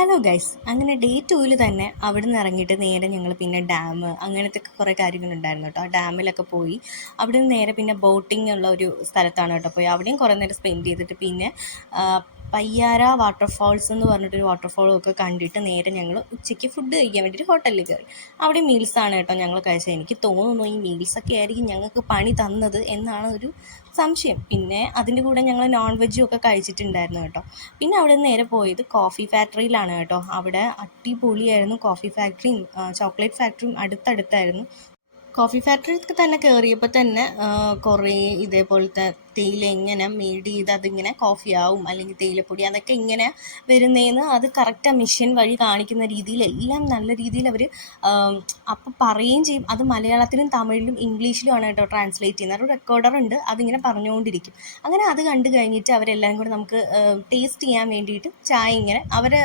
Hello guys, അങ്ങനെ day 2 തന്നെ അവിടെ നിന്ന് ഇറങ്ങിയിട്ട് നേരെ ഞങ്ങൾ പിന്നെ ഡാം അങ്ങനത്തെ കുറേ കാര്യങ്ങളുണ്ടായിരുന്നു കേട്ടോ. ആ ഡാമിലൊക്കെ പോയി അവിടെ നിന്ന് നേരെ പിന്നെ ബോട്ടിംഗ് ഉള്ള ഒരു സ്ഥലത്താണ് കേട്ടോ പോയി. അവിടെയും കുറേ നേരം സ്പെൻഡ് ചെയ്തിട്ട് പിന്നെ പയ്യാര വാട്ടർഫാൾസ് എന്ന് പറഞ്ഞിട്ടൊരു വാട്ടർഫാളും ഒക്കെ കണ്ടിട്ട് നേരെ ഞങ്ങൾ ഉച്ചയ്ക്ക് ഫുഡ് കഴിക്കാൻ വേണ്ടിയിട്ട് ഹോട്ടലിൽ കയറി. അവിടെ മീൽസാണ് കേട്ടോ ഞങ്ങൾ കഴിച്ചത്. എനിക്ക് തോന്നുന്നു ഈ മീൽസൊക്കെ ആയിരിക്കും ഞങ്ങൾക്ക് പണി തന്നത് എന്നാണ് ഒരു സംശയം. പിന്നെ അതിൻ്റെ കൂടെ ഞങ്ങൾ നോൺ വെജും ഒക്കെ കഴിച്ചിട്ടുണ്ടായിരുന്നു കേട്ടോ. പിന്നെ അവിടെ നിന്ന് നേരെ പോയത് കോഫി ഫാക്ടറിയിലാണ് കേട്ടോ. അവിടെ അടിപൊളിയായിരുന്നു. കോഫി ഫാക്ടറിയും ചോക്ലേറ്റ് ഫാക്ടറിയും അടുത്തടുത്തായിരുന്നു. കോഫി ഫാക്ടറിക്ക് തന്നെ കയറിയപ്പോൾ തന്നെ കുറേ ഇതേപോലത്തെ തേയില എങ്ങനെ മെയ്ഡ് ചെയ്ത് അതിങ്ങനെ കോഫി ആവും അല്ലെങ്കിൽ തേയിലപ്പൊടി അതൊക്കെ ഇങ്ങനെ വരുന്നതെന്ന് അത് കറക്റ്റ് ആ മെഷീൻ വഴി കാണിക്കുന്ന രീതിയിൽ എല്ലാം നല്ല രീതിയിൽ അവർ അപ്പം പറയുകയും ചെയ്യും. അത് മലയാളത്തിലും തമിഴിലും ഇംഗ്ലീഷിലുമാണ് കേട്ടോ ട്രാൻസ്ലേറ്റ് ചെയ്യുന്നത്. ഒരു റെക്കോർഡർ ഉണ്ട്, അതിങ്ങനെ പറഞ്ഞുകൊണ്ടിരിക്കും. അങ്ങനെ അത് കണ്ടു കഴിഞ്ഞിട്ട് അവരെല്ലാവരും കൂടെ നമുക്ക് ടേസ്റ്റ് ചെയ്യാൻ വേണ്ടിയിട്ട് ചായ ഇങ്ങനെ അവരെ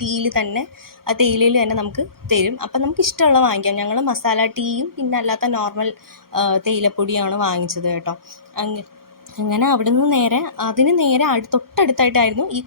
ടീയിൽ തന്നെ ആ തേയിലയിൽ തന്നെ നമുക്ക് തരും. അപ്പം നമുക്ക് ഇഷ്ടമുള്ള വാങ്ങിക്കാം. ഞങ്ങൾ മസാല ടീയും പിന്നെ അല്ലാത്ത നോർമൽ തേയിലപ്പൊടിയാണ് വാങ്ങിച്ചത് കേട്ടോ. അങ്ങനെ അവിടെ നിന്ന് നേരെ തൊട്ടടുത്തായിട്ടായിരുന്നു ഈ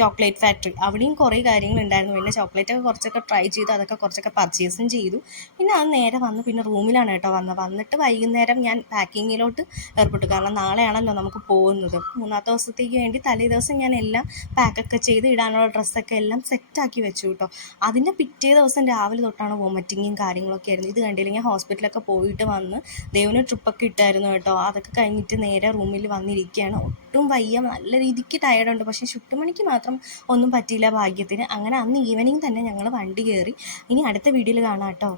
ചോക്ലേറ്റ് ഫാക്ടറി. അവിടെയും കുറേ കാര്യങ്ങളുണ്ടായിരുന്നു. പിന്നെ ചോക്ലേറ്റൊക്കെ കുറച്ചൊക്കെ ട്രൈ ചെയ്തു, അതൊക്കെ കുറച്ചൊക്കെ പർച്ചേസും ചെയ്തു. പിന്നെ അത് നേരെ വന്ന് പിന്നെ റൂമിലാണ് കേട്ടോ വന്നിട്ട് വൈകുന്നേരം ഞാൻ പാക്കിങ്ങിലോട്ട് ഏർപ്പെട്ടു. കാരണം നാളെയാണല്ലോ നമുക്ക് പോകുന്നത്. 3ാമത്തെ ദിവസത്തേക്ക് വേണ്ടി തലേ ദിവസം ഞാൻ എല്ലാം പാക്കൊക്കെ ചെയ്ത് ഇടാനുള്ള ഡ്രസ്സൊക്കെ എല്ലാം സെറ്റാക്കി വെച്ചു കേട്ടോ. അതിൻ്റെ പിറ്റേ ദിവസം രാവിലെ തൊട്ടാണ് വോമിറ്റിങ്ങും കാര്യങ്ങളൊക്കെ ആയിരുന്നു. ഇത് കണ്ടില്ല, ഞാൻ ഹോസ്പിറ്റലൊക്കെ പോയിട്ട് വന്ന് ദേവന് ട്രിപ്പൊക്കെ ഇട്ടായിരുന്നു കേട്ടോ. അതൊക്കെ കഴിഞ്ഞിട്ട് നേരെ റൂമിൽ വന്നിരിക്കുകയാണ്. ഒട്ടും വയ്യ, നല്ല രീതിക്ക് ടയർഡുണ്ട്. പക്ഷേ ചുട്ടുമണിക്ക് മാത്രം ഒന്നും പറ്റിയില്ല ഭാഗ്യത്തിന്. അങ്ങനെ അന്ന് ഈവനിങ് തന്നെ ഞങ്ങൾ വണ്ടി കയറി. ഇനി അടുത്ത വീഡിയോയിൽ കാണാം കേട്ടോ.